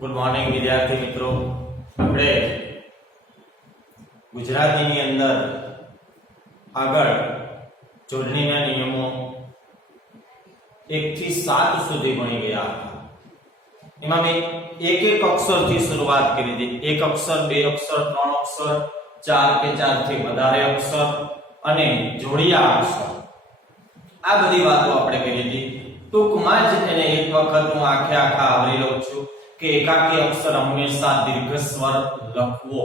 Good morning વિદ્યાર્થી મિત્રો, આપણે ગુજરાતીની અંદર આગળ જોડણીના નિયમો 1 થી 7 સુધી ભણી ગયા હતા. એમાં મેં એક એક અક્ષરથી શરૂઆત કરી હતી. એક અક્ષર, બે અક્ષર, ત્રણ અક્ષર, ચાર કે ચારથી વધારે અક્ષર અને જોડિયા અક્ષર, આ બધી વાતો આપણે કરી હતી. ટૂંકમાં જ એને એક વખત હું આખે આખા આવરી લઉં છું કે એકાકી અક્ષર હંમેશા દીર્ઘ સ્વર લખવો,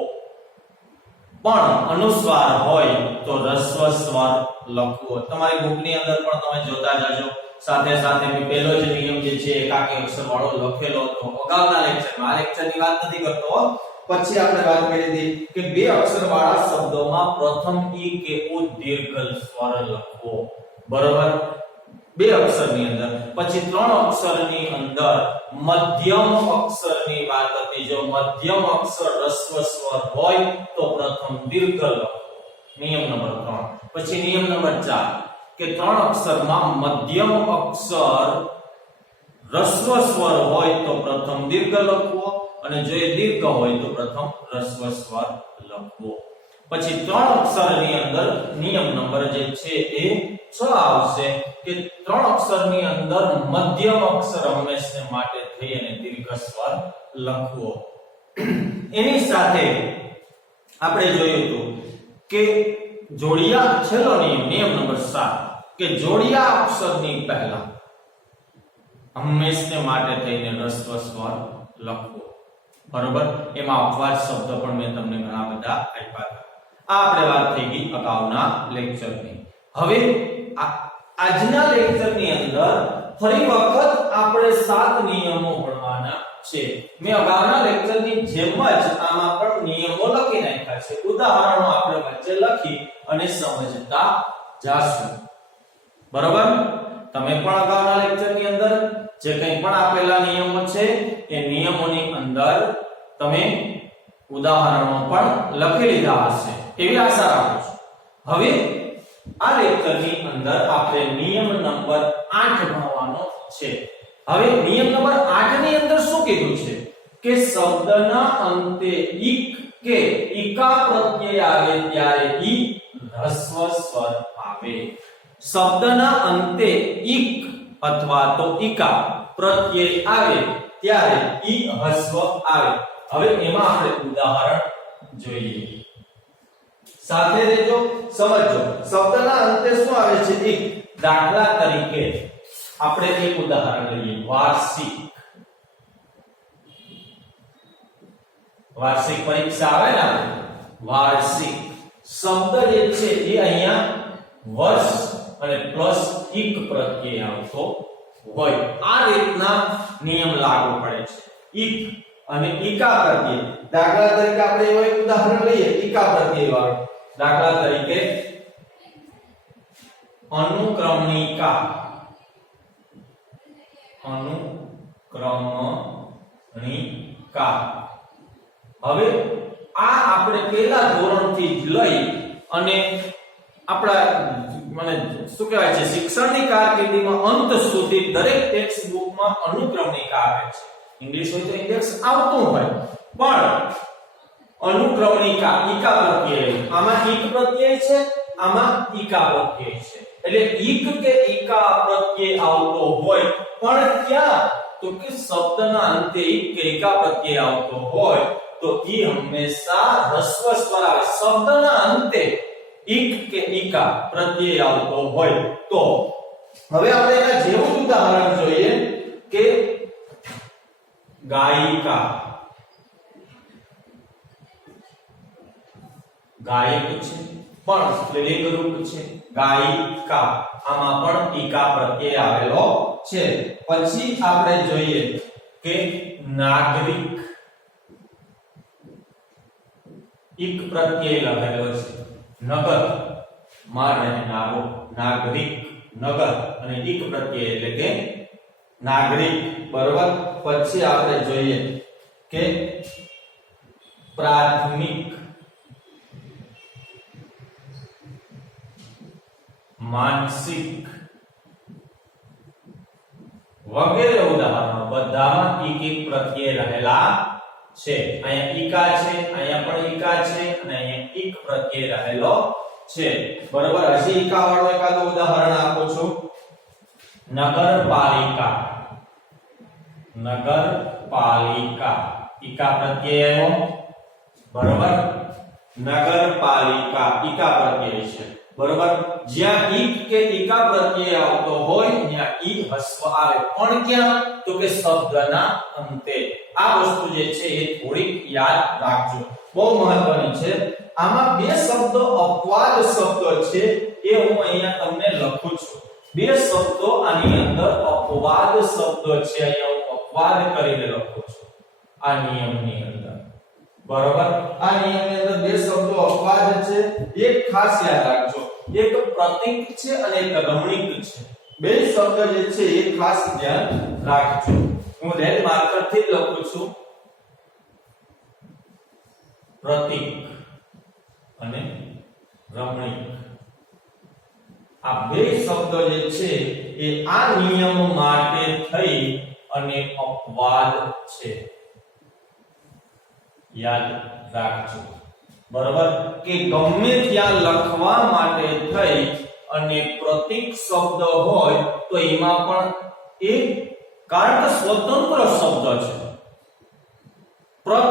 પણ અનુસ્વાર હોય તો રસ્વ સ્વર લખવો. તમારી બુકની અંદર પણ તમે જોતા જજો. સાથે સાથે મેં પહેલો જ નિયમ જે છે એકાકી અક્ષર વાળો લખેલો હતો અગાઉના લેક્ચરમાં. આ લેક્ચરની વાત નથી કરતો, પછી આપણે વાત કરી હતી કે બે અક્ષર વાળા શબ્દોમાં પ્રથમ ઈ કે ઉ દીર્ઘ સ્વર લખવો, બરોબર? બે અક્ષરની અંદર. પછી ત્રણ અક્ષરની અંદર મધ્યમ અક્ષરની વાત હતી. જો મધ્યમ અક્ષર રસ્વ સ્વર હોય તો પ્રથમ દીર્ઘ લખવો, નિયમ નંબર 3. પછી નિયમ નંબર 4 કે ત્રણ અક્ષરમાં મધ્યમ અક્ષર રસ્વ સ્વર હોય તો પ્રથમ દીર્ઘ લખવો, અને જો એ દીર્ઘ હોય તો પ્રથમ રસ્વ સ્વર લખવો. પછી ત્રણ અક્ષરની અંદર નિયમ નંબર જે છે એ 6 આવશે કે ત્રણ અક્ષરની અંદર મધ્યમ અક્ષર હંમેશા માટે થઈ અને દીર્ઘ સ્વર લખવો. એની સાથે આપણે જોયું હતું કે જોડિયા, છેલ્લો નિયમ નંબર 7 કે જોડિયા અક્ષરની પહેલા હંમેશા માટે થઈને રસ્વ સ્વર લખવો, બરોબર? એમાં અપવાદ શબ્દ પણ મેં તમને ઘણા બધા આપ્યા હતા. આ આપણે વાત થઈ ગઈ અગાઉના લેક્ચરની. હવે આજના લેક્ચરની અંદર ફરી વખત આપણે 7 નિયમો ભણવાના છે. મેં અગાઉના લેક્ચરની જેમ જ આમાં પણ નિયમો લખી નાખ્યા છે. ઉદાહરણો આપણે વચ્ચે લખી અને સમજતા જાશું, બરોબર? તમે પણ અગાઉના લેક્ચરની અંદર જે કંઈ પણ આપેલા નિયમો છે એ નિયમોની અંદર તમે ઉદાહરણો પણ લખી લીધા હશે એવી આશા રાખું છું. હવે આ લેક્ચરની અંદર આપણે નિયમ નંબર 8 ભણવાનો છે. હવે નિયમ નંબર 8 ની અંદર શું કીધું છે કે શબ્દના અંતે ઈક કે ઈકા પ્રત્યય આવે ત્યારે ઈ હસ્વ સ્વર આવે. શબ્દના અંતે ઈક અથવા તો ઈકા પ્રત્યય આવે ત્યારે ઈ હસ્વ આવે. હવે એમાં આપણે ઉદાહરણ જોઈએ. સાથે રહેજો, સમજો. શબ્દના અંતે શું આવે છે? ઈક. દાખલા તરીકે આપણે એક ઉદાહરણ લઈએ, વાર્ષિક. વાર્ષિક પરીક્ષા આવે ને, વાર્ષિક શબ્દ જે છે એ અહીંયા વર્ષ અને પ્લસ ઈક પ્રત્યય આવતો હોય. આ રીતના નિયમ લાગુ પડે છે. ઈક અને ઈકા પ્રત્યય. દાખલા તરીકે આપણે એવો એક ઉદાહરણ લઈએ ઈકા પ્રત્યય વાળો. દાખલા તરીકે અનુક્રમણિકા. અનુક્રમણિકા. હવે આ આપણે પહેલા ધોરણથી જ લઈ અને આપણા મને શું કહેવાય છે શિક્ષણની કારકિર્દીમાં અંત સુધી દરેક ટેક્સ્ટ બુકમાં અનુક્રમણિકા આવે છે. ઇંગ્લિશ હોય તો ઇન્ડેક્સ આવતું હોય, પણ અનુક્રમણિકા ઈકા પ્રત્યય. આમાં ઈક પ્રત્યય છે, આમાં ઈકા પ્રત્યય છે. એટલે ઈક કે ઈકા પ્રત્યય આવતો હોય, પણ ક્યાં? તો કે શબ્દના અંતે ઈક કે ઈકા પ્રત્યય આવતો હોય તો ઈ હંમેશા રસ્વ સ્વર આવે. શબ્દના અંતે ઈક કે ઈકા પ્રત્યય આવતો હોય તો. હવે આપણે એના જેવું ઉદાહરણ જોઈએ કે ગાયિકા. ગાયક છે પણ સ્ત્રીલિંગ રૂપ છે, ગાયિકા. આમાં પણ ઈકા પ્રત્યય આવેલો છે. પછી આપણે જોઈએ કે નાગરિક. ઈક પ્રત્યય લખેલો છે. નગર માં રહેનારો, નાગરિક. નગર અને ઈક પ્રત્યય એટલે કે નાગરિક, બરોબર? પછી આપણે જોઈએ કે પ્રાથમિક, માનસિક વગેરે ઉદાહરણો બધામાં એક પ્રત્યય રહેલા છે. અહીંયા ઈકા છે, અહીંયા પણ ઈકા છે અને અહીંયા એક પ્રત્યય રહેલો છે. બરોબર. હજી ઈકા વાળો એકાદું ઉદાહરણ આપું છું. નગરપાલિકા. નગરપાલિકા ઈકા પ્રત્યય આવ્યો. બરોબર. નગરપાલિકા ઈકા પ્રત્યય છે. બરોબર. જ્યાં ઈક કે ઈકા પ્રત્યય આવતો હોય ત્યાં ઈ હસ્વ આવે. પણ ક્યાં? તો કે શબ્દના અંતે. આ વસ્તુ જે છે એ થોડી યાદ રાખજો, બહુ મહત્વની છે. આમાં બે શબ્દો અપવાદ શબ્દ છે, એ હું અહીંયા તમને લખું છું. બે શબ્દો આની અંદર અપવાદ શબ્દ છે, અહીંયા હું અપવાદ કરીને લખું છું આ નિયમની અંદર. બરોબર. આ નિયમની અંદર બે શબ્દો અપવાદ છે. એક ખાસ યાદ રાખજો, એક પ્રતીક છે અને એક રમણીક છે. બે શબ્દ જે છે એ ખાસ ધ્યાન રાખજો. હું રેડ માર્કર થી લખું છું. પ્રતીક અને રમણીક. આ બે શબ્દ જે છે એ આ નિયમ માટે થઈ અને અપવાદ છે. યાદ રાખજો. બરોબર. કે ગમે ત્યાં લખવા માટે થઈ અને પ્રતીક શબ્દ હોય તો એમાં પણ એ કારણ કે સ્વતંત્ર શબ્દ છે. પ્રત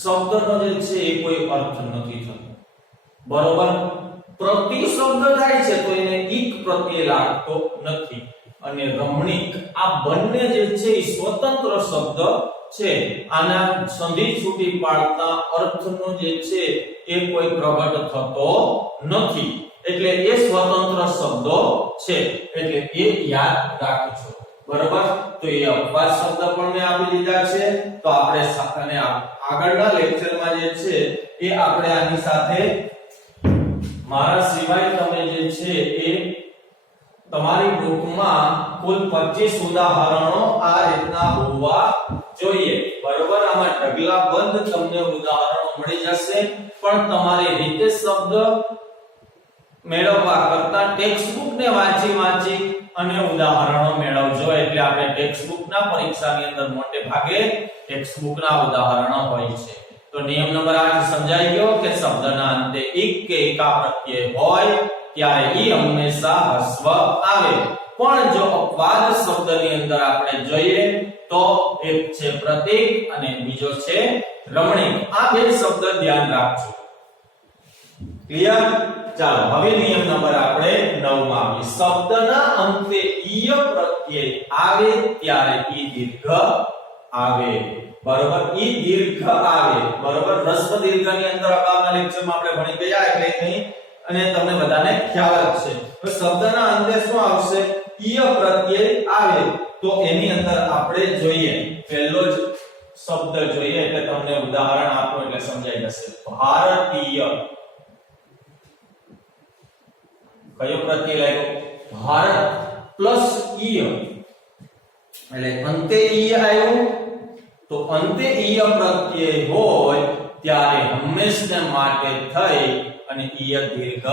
શબ્દનો જે છે એ કોઈ અર્થ નથી થતો. બરોબર. પ્રતિ શબ્દ થાય છે તો એને એક પ્રત્યય લાગતો નથી. અને રમણીક આ બંને જે છે એ સ્વતંત્ર શબ્દ છે. આના સંધિ છૂટી પાડતા અર્થનો જે છે એ કોઈ પ્રગટ થતો નથી. એટલે એ સ્વતંત્ર શબ્દો છે, એટલે એ યાદ રાખજો. બરોબર. તો એ અપવાદ શબ્દ પણ મેં આપી દીધા છે. તો આપણે આગળના લેક્ચરમાં જે છે એ આપણે આની સાથે મારા સિવાય તમે જે છે એ તમારી બુકમાં કુલ 25 ઉદાહરણો આ રીતના હોવા જોઈએ. બરોબર. આમાં ઢગલાબંધ તમને ઉદાહરણો મળી જશે, પણ તમારી રીતે શબ્દ મેળવવા કરતા ટેક્સ્ટબુક ને વાંચી અને ઉદાહરણો મેળવજો. એટલે આપણે ટેક્સ્ટબુક ના પરીક્ષાની અંદર મોટે ભાગે ટેક્સ્ટબુક ના ઉદાહરણો હોય છે. તો નિયમ નંબર 8 સમજાઈ ગયો કે શબ્દના અંતે એક કે એકા પ્રત્યય હોય ત્યારે ઈ હંમેશા હસ્વ આવે. પણ જો અપવાદ શબ્દની અંદર આપણે જોઈએ તો એક છે પ્રતીક અને બીજો છે રમણીક. આ બે શબ્દ ધ્યાન રાખજો. ક્લિયર? ચાલો હવે નિયમ નંબર આપણે 9 માં આવીએ. શબ્દના અંતે ઈય પ્રત્યય આવે ત્યારે ઈ દીર્ઘ આવે. બરોબર. ઈ દીર્ઘ આવે. બરોબર. રસ્વ દીર્ઘની અંદર અગાઉના લેક્ચરમાં આપણે ભણી ગયા એટલે નહીં, અને તમને બધાને ખ્યાલ જ છે. તો શબ્દના અંતે શું આવશે? ઈય પ્રત્યય આવે. તો એની અંદર આપણે જોઈએ પહેલો જ શબ્દ જોઈએ એટલે તમને ઉદાહરણ આપો એટલે સમજાઈ જશે. ભારતીય. કયો પ્રત્યય લાગ્યો? ભારત પ્લસ ઈય એટલે અંતે ઈય આવ્યું. તો અંતે ઈય પ્રત્યય હોય ત્યારે હંમેશા માટે થઈ અને ઈય દીર્ઘ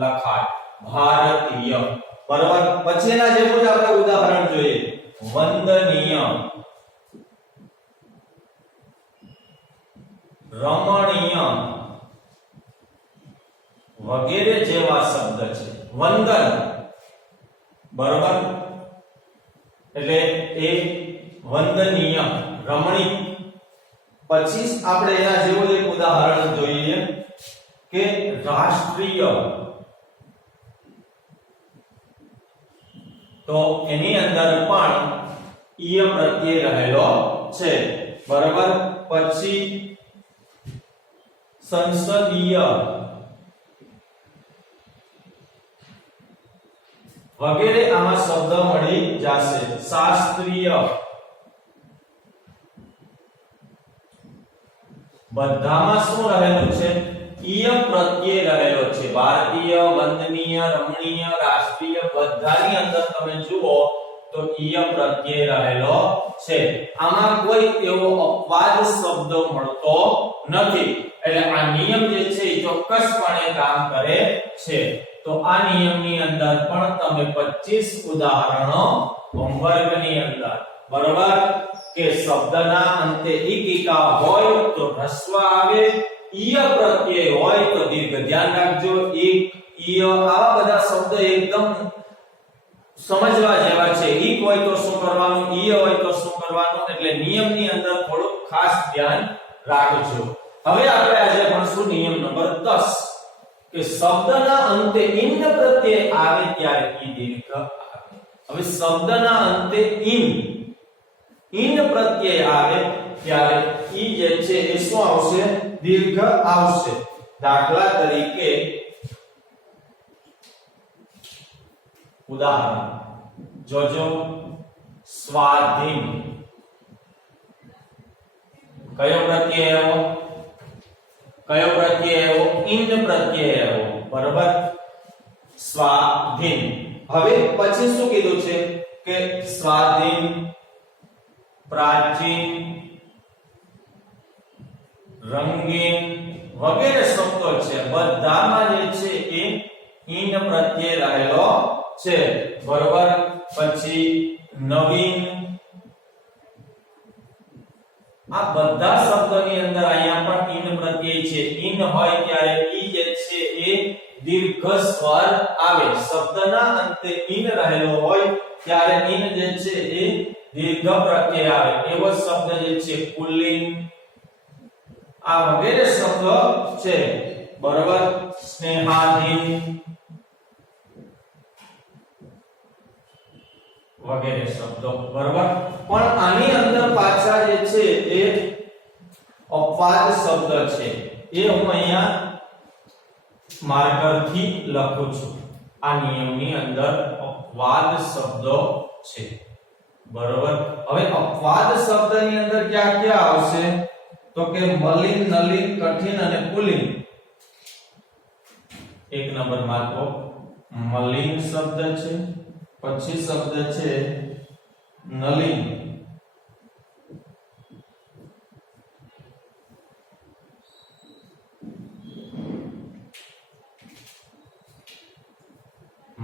લખાય. ભારતીય. બરોબર. પછી એના જેવું જ આપણે ઉદાહરણ જોઈએ. વંદનીય, રમણીય વગેરે જેવા શબ્દ છે. વંદન. બરોબર. એટલે એ વંદનીય, રમણીક. પછી આપણે એના જેવું એક ઉદાહરણ જોઈએ કે રાષ્ટ્રીય. તો એની અંદર પણ ઈય પ્રત્યય રહેલો છે. બરોબર. પછી સંસદીય વગેરે આમાં શબ્દ મળી જશે. શાસ્ત્રીય. બધામાં શું રહેલું છે? ઈય પ્રત્યય રહેલો છે. ભારતીય, વંદનીય, રમણીય, રાષ્ટ્રીય બધાની અંદર તમે જુઓ તો ઈય પ્રત્યય રહેલો છે. આમાં કોઈ એવો અપવાદ શબ્દ મળતો નથી. એટલે આ નિયમ જે છે એ ચોક્કસપણે કામ કરે છે. તો આ નિયમની અંદર પણ તમે 25 ઉદાહરણો હોમવર્કની અંદર બરોબર કે શબ્દના અંતે ઈકિકા હોય તો હ્રસ્વ આવે, ઈય પ્રત્યય હોય તો દીર્ઘ. ધ્યાન રાખજો, ઈક ઈય આવા બધા શબ્દ એકદમ સમજવા જેવા છે. ઈક હોય તો શું કરવાનું, ઈય હોય તો શું કરવાનું, એટલે નિયમની અંદર થોડું ખાસ ધ્યાન રાખજો. હવે આપણે આજે ભણશું નિયમ નંબર 10 કે શબ્દના અંતે ઇન પ્રત્યય આવે ત્યારે ઈ દીર્ઘ આવે. હવે શબ્દના અંતે ઇન પ્રત્યય આવે ત્યારે ઈ જે છે એ શું આવશે, દીર્ઘ આવશે. દાખલા તરીકે ઉદાહરણ જોજો, સ્વાધીન કયો પ્રત્યય આવ્યો, કયો પ્રત્યય આવ્યો, ઇન પ્રત્યય આવ્યો. બરોબર, સ્વાધીન. હવે પછી શું કીધું છે કે સ્વાધીન, પ્રાચીન, રંગીન વગેરે શબ્દો છે, બધામાં જે છે એ ઇન પ્રત્યય રહેલો છે. બરોબર, પછી નવીન, આ બધા શબ્દોની અંદર અહીંયા પણ ઇન પ્રત્યય છે. ઇન હોય ત્યારે ઈ જે છે એ દીર્ઘ સ્વર આવે. શબ્દના અંતે ઇન રહેલો હોય ત્યારે ઇન જે છે એ દીર્ઘ પ્રત્યય આવે. એવો શબ્દ જે છે પુલ્લિંગ, આ વગેરે શબ્દો છે. બરોબર, સ્નેહાધીન વગેરે શબ્દો. બરોબર, પણ આની અંદર પાછા જે છે એ અપવાદ શબ્દ છે, એ હું અહીંયા માર્કર થી લખું છું. આ નિયમની અંદર અપવાદ શબ્દો છે. બરોબર, હવે અપવાદ શબ્દની અંદર ક્યાં ક્યાં આવશે તો કે મલિન, નલિન, કઠિન અને પુલ્લિંગ. એક નંબરમાં તો મલિન શબ્દ છે, પછી શબ્દ છે નલિન,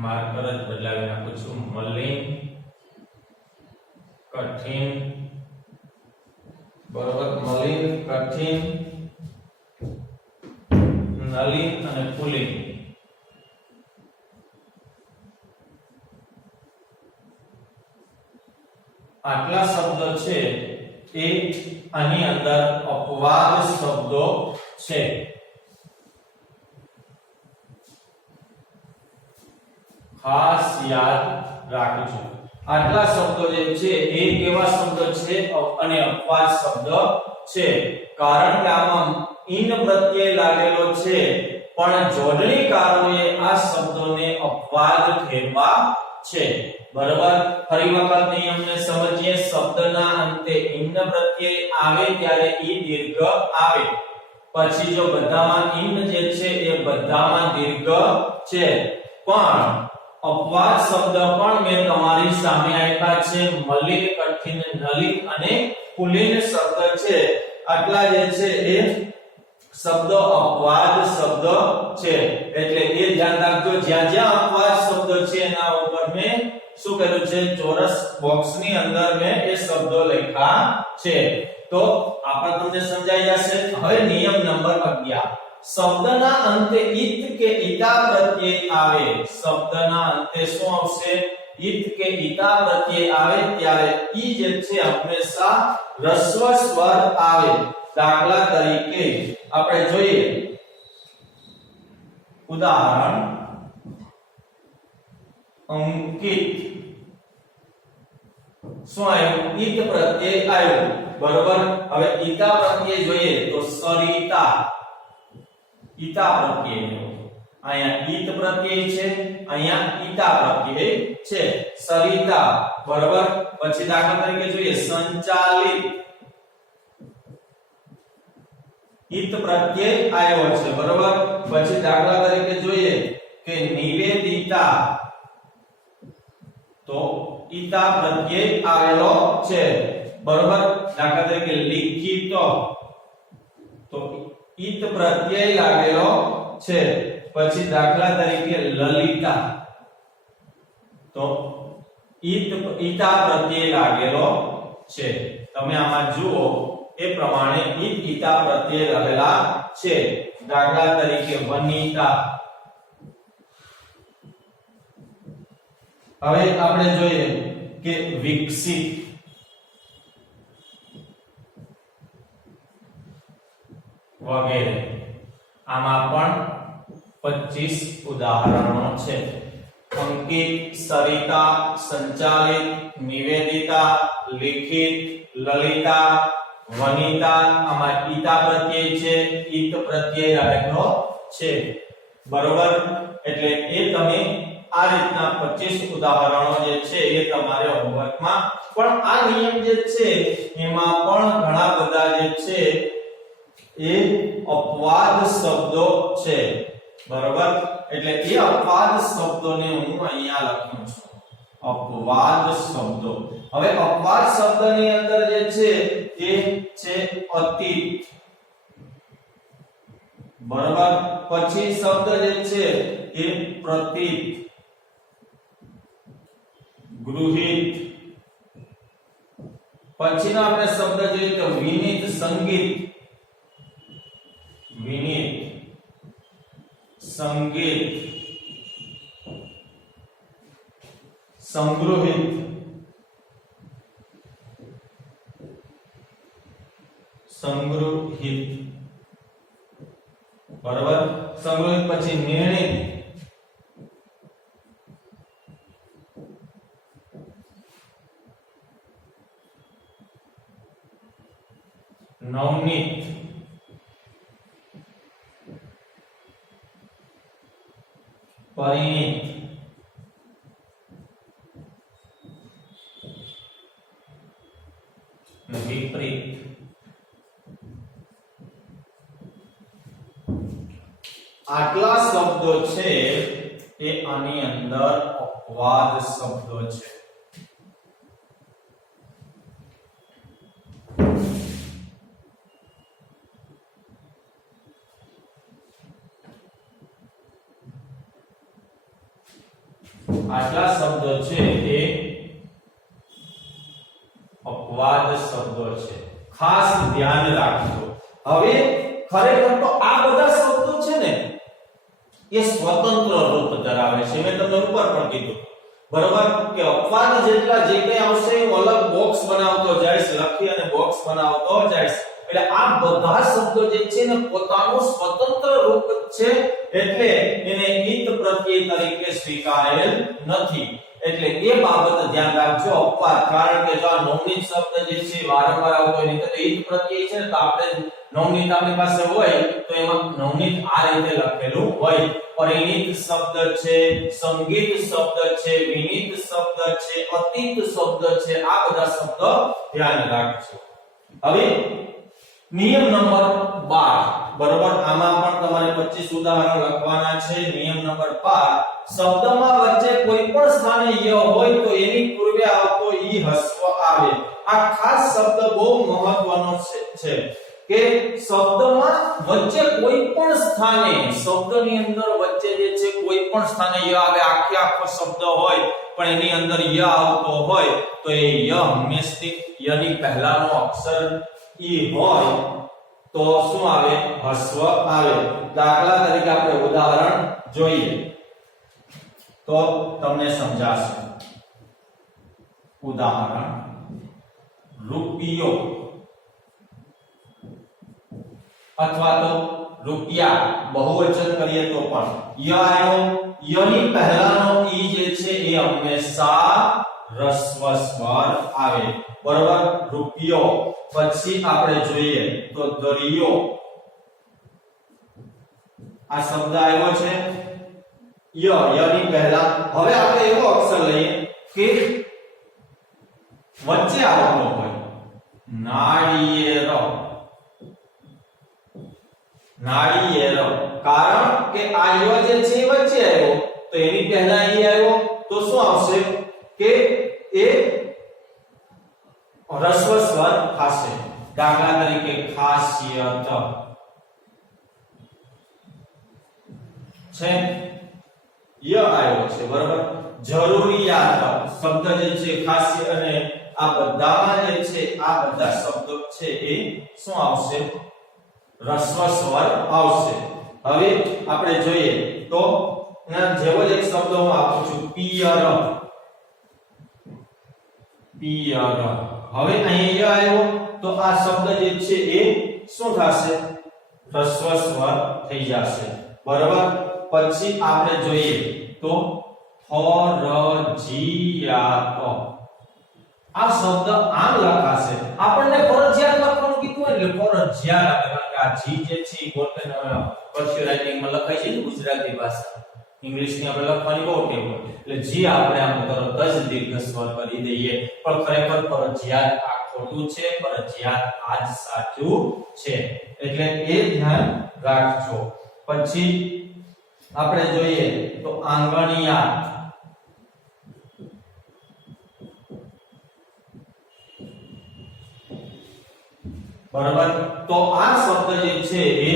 માર્કર જ બદલાવી નાખું છું. મલિન, કઠિન, બરોબર, મલિન, કઠિન, નલિન અને પુલ્લિંગ. આટલા શબ્દો છે એ આની અંદર અપવાદ શબ્દો છે. ખાસ યાદ રાખજો, આટલા શબ્દો જે છે એ કેવા શબ્દો છે અને અપવાદ શબ્દ છે. કારણ કે આમાં ઇન પ્રત્યય લાગેલો છે, પણ જોડણીકારોએ આ શબ્દોને અપવાદ ઠેરવા છે. બરોબર, ફરી વખત નિયમને સમજીએ. શબ્દના અંતે ઇન પ્રત્યય આવે ત્યારે ઈ દીર્ઘ આવે. પછી જો બધામાં ઇન જે છે એ બધામાં દીર્ઘ છે, પણ અપવાદ શબ્દ પણ મેં તમારી સામે આપ્યા છે. મલિન, કઠિન, નલિન અને પુલ્લિંગ શબ્દ છે. આટલા જે છે એ શબ્દો અપવાદ શબ્દ છે. એટલે એ ધ્યાન રાખજો, જ્યાં જ્યાં અપવાદ શબ્દ છે એના ઉપર મેં શું કર્યું છે, ચોરસ બોક્સની અંદર મેં એ શબ્દો લખ્યા છે. તો આપણે તમને સમજાઈ જશે. હવે નિયમ નંબર 11, શબ્દના અંતે ઇત કે ઈતા પ્રત્યય આવે. શબ્દના અંતે શું આવશે, ઇત કે ઈતા પ્રત્યય આવે ત્યારે ઈ જે છે હંમેશા હ્રસ્વ સ્વર આવે. દાખલા તરીકે આપણે જોઈએ ઉદાહરણ અંકિત. શું આવ્યું, ઈત પ્રત્યય આવ્યો. બરોબર, હવે ઈતા પ્રત્યય જોઈએ તો સરિતા, ઈતા પ્રત્યય. અહીંયા ઈત પ્રત્યય છે, અહીંયા ઈતા પ્રત્યય છે, સરિતા. બરોબર, પછી દાખલા તરીકે જોઈએ સંચાલિત, ઈત પ્રત્યય આવ્યો છે. બરોબર, પછી દાખલા તરીકે જોઈએ કે નિવેદિતા, તો ઈતા પ્રત્યય આવેલો છે. બરોબર, દાખલા તરીકે લિખિત, તો ઈત પ્રત્યય લાગેલો છે. પછી દાખલા તરીકે લલિતા, તો ઈતા પ્રત્યય લાગેલો છે. તમે આમાં જુઓ એ પ્રમાણે ઈત ઈતા પ્રત્યય રહેલા છે. દાખલા તરીકે વનિતા. હવે આપણે જોઈએ કે વિકસિત, વગેરે. આમાં પણ 25 ઉદાહરણો છે. અંકિત, સરિતા, સંચાલિત, નિવેદિતા, લિખિત, લલિતા, વનિતા. આમાં ઈતા પ્રત્યય છે, ઈત પ્રત્યય રહેલો છે. બરોબર. એટલે એ તમે આ રીતના 25 ઉદાહરણો જે છે એ તમારે હોમવર્કમાં, પણ આ નિયમ જે છે એમાં પણ ઘણા બધા જે છે એ અપવાદ શબ્દો છે. બરોબર. એટલે એ અપવાદ શબ્દોને હું અહીંયા લખું છું, અપવાદ શબ્દો. હવે અપવાદ શબ્દની અંદર જે છે એ છે અતીત. બરોબર. પછી શબ્દ જે છે એ પ્રતીત, ગૃહિત. પછીનો આપણે શબ્દ જોઈએ તો વિનિત, સંગીત, વિનિત, સંગીત, સંગૃહિત, સંગૃહિત. બરાબર. સંગૃહિત પછી નિર્ણિત, નવનીત, પરિણીત, વિપરીત. આટલા શબ્દો છે એ આની અંદર અપવાદ શબ્દો છે. આટલા શબ્દો છે એ અપવાદ શબ્દો છે. ખાસ ધ્યાન રાખજો. હવે ખરેખર તો આ બધા શબ્દો છે ને એ સ્વતંત્ર રૂપ ધરાવે છે. મેં તમને ઉપર પણ કીધું. બરોબર. કે અપવાદ જેટલા જે કંઈ આવશે એ અલગ બોક્સ બનાવતો જાય છે, લખી અને બોક્સ બનાવતો જાય છે. એટલે આ બધા શબ્દો જે છે ને પોતાનું સ્વતંત્ર રૂપ છે, એટલે એને ઈત પ્રત્યય તરીકે સ્વીકારેલ નથી. એટલે એ બાબત ધ્યાન રાખજો. અપવાદ, કારણ કે જો આ નવનીત શબ્દ જે છે વારંવાર આવતો હોય, તો ઈત પ્રત્યય છે તો આપણે નવનીત આપણી પાસે હોય તો એમાં નવનીત આ રીતે લખેલું હોય. પરિણીત શબ્દ છે, સંગીત શબ્દ છે, વિનિત શબ્દ છે, અતીત શબ્દ છે. આ બધા શબ્દ ધ્યાન રાખજો. હવે નિયમ નંબર 12. બરોબર. આમાં પણ તમારે 25 ઉદાહરણ લખવાના છે. નિયમ નંબર 12. શબ્દમાં વચ્ચે કોઈ પણ સ્થાને ય હોય તો એની પૂર્વે આવતો ઈ હસ્વ આવે. આ ખાસ શબ્દ બહુ મહત્વનો છે કે શબ્દમાં વચ્ચે કોઈ પણ સ્થાને, શબ્દની અંદર વચ્ચે જે છે કોઈ પણ સ્થાને ય આવે. આખો શબ્દ હોય પણ એની અંદર ય આવતો હોય તો એ ય હંમેશા યની પહેલાનો અક્ષર ઈ હોય તો શું આવે? હસ્વ આવે. દાખલા તરીકે આપણે ઉદાહરણ જોઈએ તો તમને સમજાશે. ઉદાહરણ: રૂપિયો અથવા તો રૂપિયા બહુવચન કરીએ તો પણ ય આવ્યો. યની પહેલાનો ઈ જે છે એ હંમેશા રસ્વ સ્વર આવે. બરોબર. રૂપિયો. પછી આપણે જોઈએ તો દરિયો. આ શબ્દ આવ્યો છે યની પહેલા. હવે આપણે એવો અક્ષર લઈએ કે વચ્ચે આવતો હોય. નાળિયેર. નાળિયેર. કારણ કે આ ય જે છે વચ્ચે આવ્યો તો એની પહેલા ઈ આવ્યો તો શું આવશે કે એ રસ્વ સ્વર થશે. દાખલા તરીકે ખાસિયત છે, ય આવ્યો છે. બરોબર. જરૂરિયાત શબ્દ જે છે ખાસ અને આ બધામાં જે છે આ બધા શબ્દો છે એ શું આવશે રસ્વ સ્વર આવશે હવે આપણે જોઈએ તો ના જેવો જ એક શબ્દ હું આપું છું પિયર પિયર હવે અહીંયા આવ્યો તો આ શબ્દ જે છે એ શું થશે રસ્વ સ્વર થઈ જશે બરાબર પછી આપણે જોઈએ તો ફરજિયાત આ શબ્દ આમ લખાશે આપણને ફરજિયાત લખવાનું કીધું હોય એટલે ફરજિયાત કારણ કે આ જી જે છે એ બોલપેન કર્સિવ રાઇટિંગ માં લખાય છે ને ગુજરાતી ભાષા ઇંગ્લિશ ની આપણે લખવાની બહુ ટેવ હોય એટલે જી આપણે આમ તરત જ દીર્ઘ સ્વર કરી દઈએ પણ ખરેખર ફરજિયાત આ ખોટું છે ફરજિયાત આ જ સાચું છે એટલે એ ધ્યાન રાખજો પછી આપણે જોઈએ તો આંગણિયા બરાબર તો આ શબ્દ જે છે એ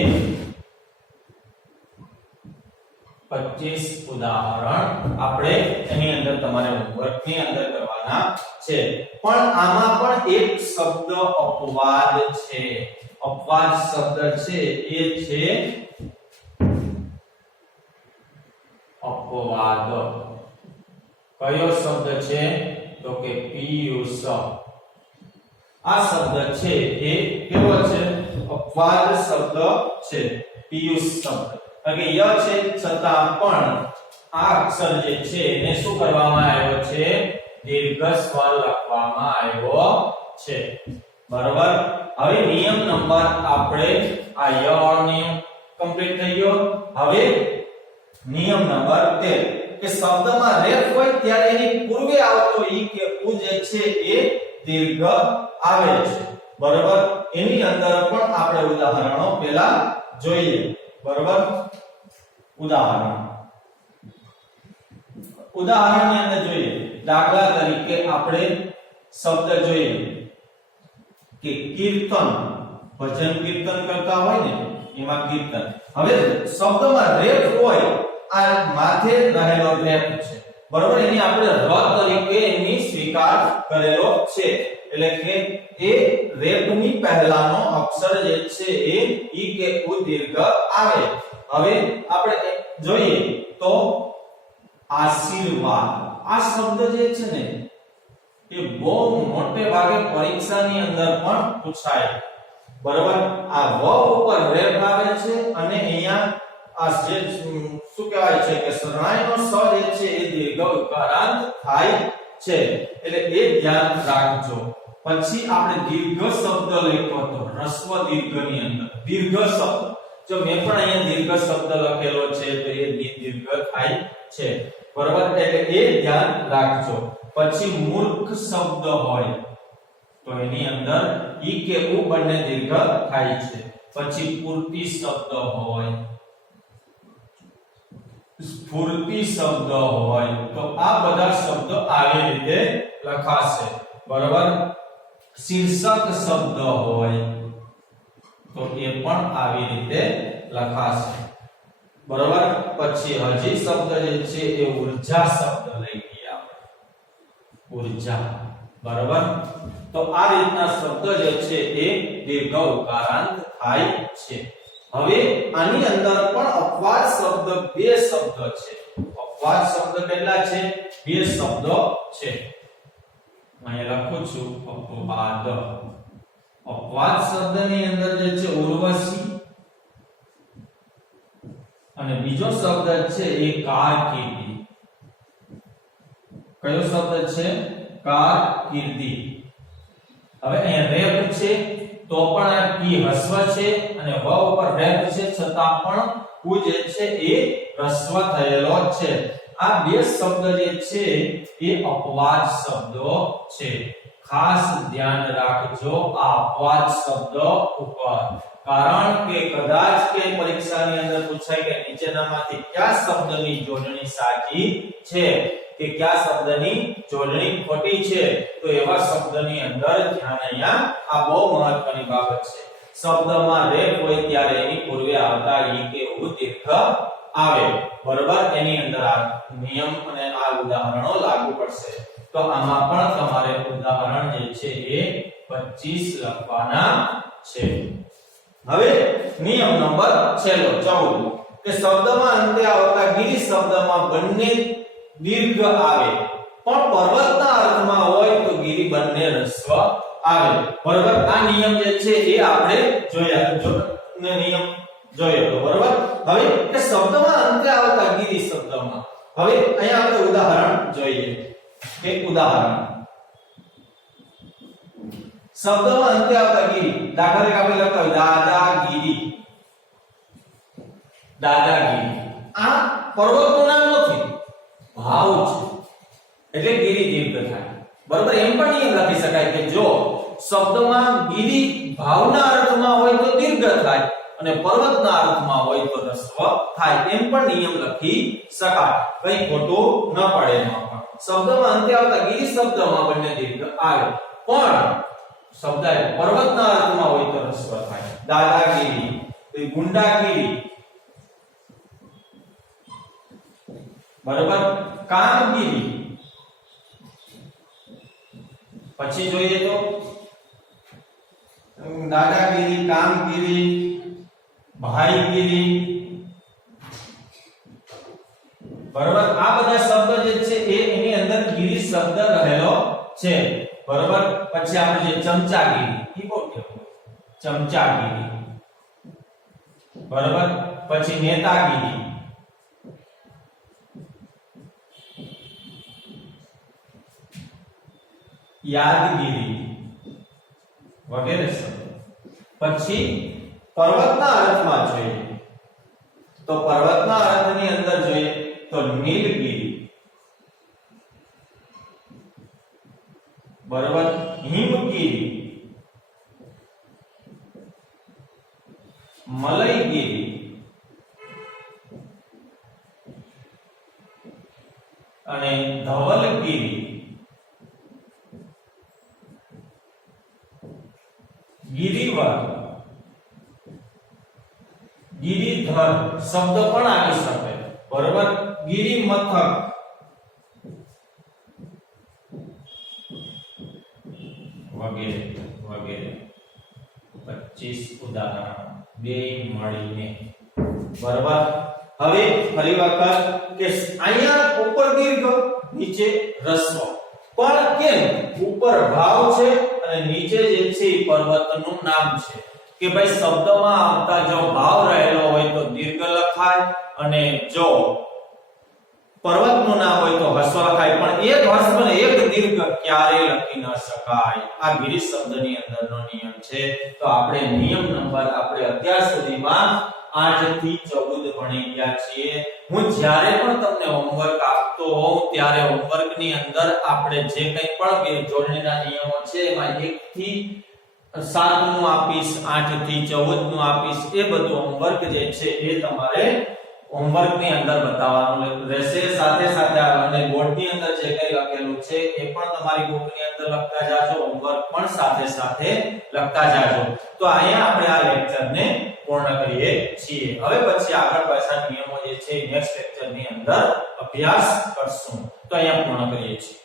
25 ઉદાહરણ આપણે એની અંદર તમારે હોમવર્કની અંદર કરવાના છે પણ આમાં પણ એક શબ્દ અપવાદ છે અપવાદ શબ્દ છે એ છે અપવાદ કયો શબ્દ છે તો કે પિયુષ આ શબ્દ છે એ કેવો છે અપવાદ શબ્દ છે પિયુષ શબ્દ કે ય છે છતાં પણ આ અક્ષર જે છે એને શું કરવામાં આવ્યો છે દીર્ઘ સ્વર લખવામાં આવ્યો છે બરાબર હવે નિયમ નંબર આપણે આ ય નિયમ કમ્પ્લીટ થઈ ગયો હવે નિયમ નંબર 13 કે શબ્દમાં રેફ હોય ત્યારે એની પૂર્વે આવતો ઈ કે ઉ જે છે એ દીર્ઘ આવે છે બરાબર એની અંદર પણ આપણે ઉદાહરણો પહેલા જોઈએ બરાબર ઉદાહરણની અંદર જોઈએ દાખલા તરીકે આપણે શબ્દ જોઈએ કે કીર્તન ભજન કીર્તન કરતા હોય ને એમાં કીર્તન હવે શબ્દમાં રેપ હોય આ માથે રહેલો રેપ છે બરાબર એની આપણે ર તરીકે એની સ્વીકાર કરેલો છે એટલે કે એ રેપની પહેલાનો અક્ષર જે છે એ ઈ કે ઉ દીર્ઘ આવે હવે આપણે જોઈએ તો આશીર્વાદ આ શબ્દ જે છે ને એ બહુ મોટે ભાગે પરીક્ષાની અંદર પણ પૂછાય બરાબર આ વ ઉપર રેપ આવે છે અને અહીંયા આ જે શું કહેવાય છે કે શરણાઈનો સ જે છે એ દીર્ઘ ઉકારાંત થાય છે એટલે એ ધ્યાન રાખજો પછી આપણે દીર્ઘ શબ્દ લખ્યો હતો રસ્વ દીર્ઘની અંદર દીર્ઘ શબ્દ જો મેં પણ અહીંયા દીર્ઘ શબ્દ લખેલો છે તો એ દીર્ઘ થાય છે બરાબર એટલે એ ધ્યાન રાખજો પછી મૂર્ખ શબ્દ હોય તો એની અંદર ઈ કે ઉ બંને દીર્ઘ થાય છે પછી પૂર્તિ શબ્દ હોય સ્ફૂર્તિ શબ્દ હોય તો આ બધા શબ્દ આવી રીતે લખાશે બરાબર શીર્ષક શબ્દ હોય તો એ પણ આવી રીતે લખાશે બરાબર પછી હજી શબ્દ જે છે એ ઊર્જા શબ્દ લઈ ગયા ઊર્જા બરાબર તો આ રીતના શબ્દ જે છે એ દીર્ઘ ઉકારાંત થાય છે હવે આની અંદર પણ અપવાદ શબ્દ બે શબ્દ છે અપવાદ શબ્દ કેટલા છે બે શબ્દો છે અહીંયા લખું છું અપવાદ અપવાદ શબ્દની અંદર જે છે ઉર્વશી અને બીજો શબ્દ છે એ કારકિર્દી કયો શબ્દ છે કારકિર્દી હવે અહીંયા રેપ છે તો પણ આ કી હસ્વ છે અને વ ઉપર રેપ છે છતાં પણ ઉ જે છે એ હસ્વ થયેલો છે આ બે શબ્દ જે છે એ અપવાદ શબ્દો છે ખાસ ધ્યાન રાખજો આ અપવાદ શબ્દ ઉપર કારણ કે કદાચ કે પરીક્ષાની અંદર પૂછાય કે નીચેનામાંથી કયા શબ્દની જોડણી સાચી છે કે કયા શબ્દની જોડણી ખોટી છે તો એવા શબ્દની અંદર ધ્યાન અહીંયા આ બહુ મહત્વની બાબત છે શબ્દમાં રેપ હોય ત્યારે એની પૂર્વે આવતા ઈ કે ઉ દીર્ઘ આવે બરાબર એની અંદર આ નિયમ અને આ ઉદાહરણો લાગુ પડશે તો આમાં પણ તમારે ઉદાહરણ જે છે એ 25 લખવાના છે. હવે નિયમ નંબર છેલ્લો 14 કે શબ્દમાં અંતે આવતા ગિરી શબ્દમાં બંને દીર્ઘ આવે પણ પર્વતના અર્થમાં હોય તો ગિરી બંને હ્રસ્વ આવે. બરોબર, આ નિયમ જે છે એ આપણે નિયમ જોયો તો. બરોબર, હવે કે શબ્દમાં અંતે આવતા ગિરી શબ્દમાં, હવે અહીંયા આપણે ઉદાહરણ જોઈએ. એક ઉદાહરણ, શબ્દમાં અંતે આવતા ગિરી, દાખલા તરીકે આપણે લખતા હોય દાદાગીરી. દાદાગીરી આ પર્વતનું નામ નથી, ભાવ છે, એટલે ગિરી દીર્ઘ થાય. બરોબર, એમ પણ નિયમ લખી શકાય કે જો શબ્દમાં ગિરી ભાવના અર્થમાં હોય તો દીર્ઘ થાય અને પર્વતના અર્થમાં હોય તો હ્રસ્વ થાય. એમ પણ નિયમ લખી શકાય, કઈ ખોટું ન પડે એમાં પણ. શબ્દમાં અંતે આવતા ગિરી શબ્દમાં બંને દીર્ઘ આવે પણ શબ્દ પર્વતના અર્થમાં હોય તો હ્રસ્વ થાય. દાદાગીરી, ગુંડાગીરી. બરોબર, કામગીરી. પછી જોઈએ તો દાદાગીરી, કામગીરી, ભાઈગીરી. બરોબર, આ બધા શબ્દ જે છે એ એની અંદર ગિરી શબ્દ રહેલો છે. બરોબર, પછી આપણે જે ચમચાગીરી, ઈ બહુ કેવું, ચમચાગીરી. બરોબર, પછી નેતાગીરી, યાદગીરી વગેરે શબ્દ. પછી પર્વતના અર્થમાં જોઈએ તો પર્વતના અર્થની અંદર જોઈએ તો નીલગીરી. બરોબર, હિમગીરી, મલયગીરી અને ધવલગીરી. ગિરિવર, ગિરિધર શબ્દ પણ આવી શકે. બરોબર, ગિરિમથક, વગેરે વગેરે. 25 ઉદાહરણ બે મળીને. બરોબર, હવે ફરી વખત કે અહીંયા ઉપર દીર્ઘ નીચે હ્રસ્વ, પણ કેમ? ઉપર ભાવ છે અને નીચે જે છે એ પર્વતનું નામ છે કે ભાઈ શબ્દમાં આવતા જો ભાવ રહેલો હોય તો દીર્ઘ લખાય અને જો પર્વતનું નામ હોય તો હ્રસ્વ લખાય. પણ એક હ્રસ્વ ને એક દીર્ઘ ક્યારેય લખી ન શકાય. આ ગિરી શબ્દની અંદરનો નિયમ છે. તો આપણે નિયમ નંબર આપણે અત્યાર સુધીમાં 8 થી 14 ભણી ગયા છીએ. હું જ્યારે પણ તમને હોમવર્ક આપતો હોઉં ત્યારે હોમવર્કની અંદર આપણે જે કંઈ પણ જોડણીના નિયમો છે એમાં 1 થી 7 નું આપીશ, 8 થી 14 નું આપીશ. એ બધું હોમવર્ક જે છે એ તમારે હોમવર્કની અંદર બતાવવાનું રહેશે. સાથે સાથે અને બોર્ડની અંદર જે કંઈ લખેલું છે એ પણ તમારી બુકની અંદર લખતા જાજો, હોમવર્ક પણ સાથે સાથે લખતા જાજો. તો અહીંયા આપણે આ લેક્ચરને પૂર્ણ કરીએ છીએ. હવે પછી આગળ પાછા નિયમો જે છે નેક્સ્ટ લેક્ચરની અંદર અભ્યાસ કરશું. તો અહીંયા પૂર્ણ કરીએ છીએ.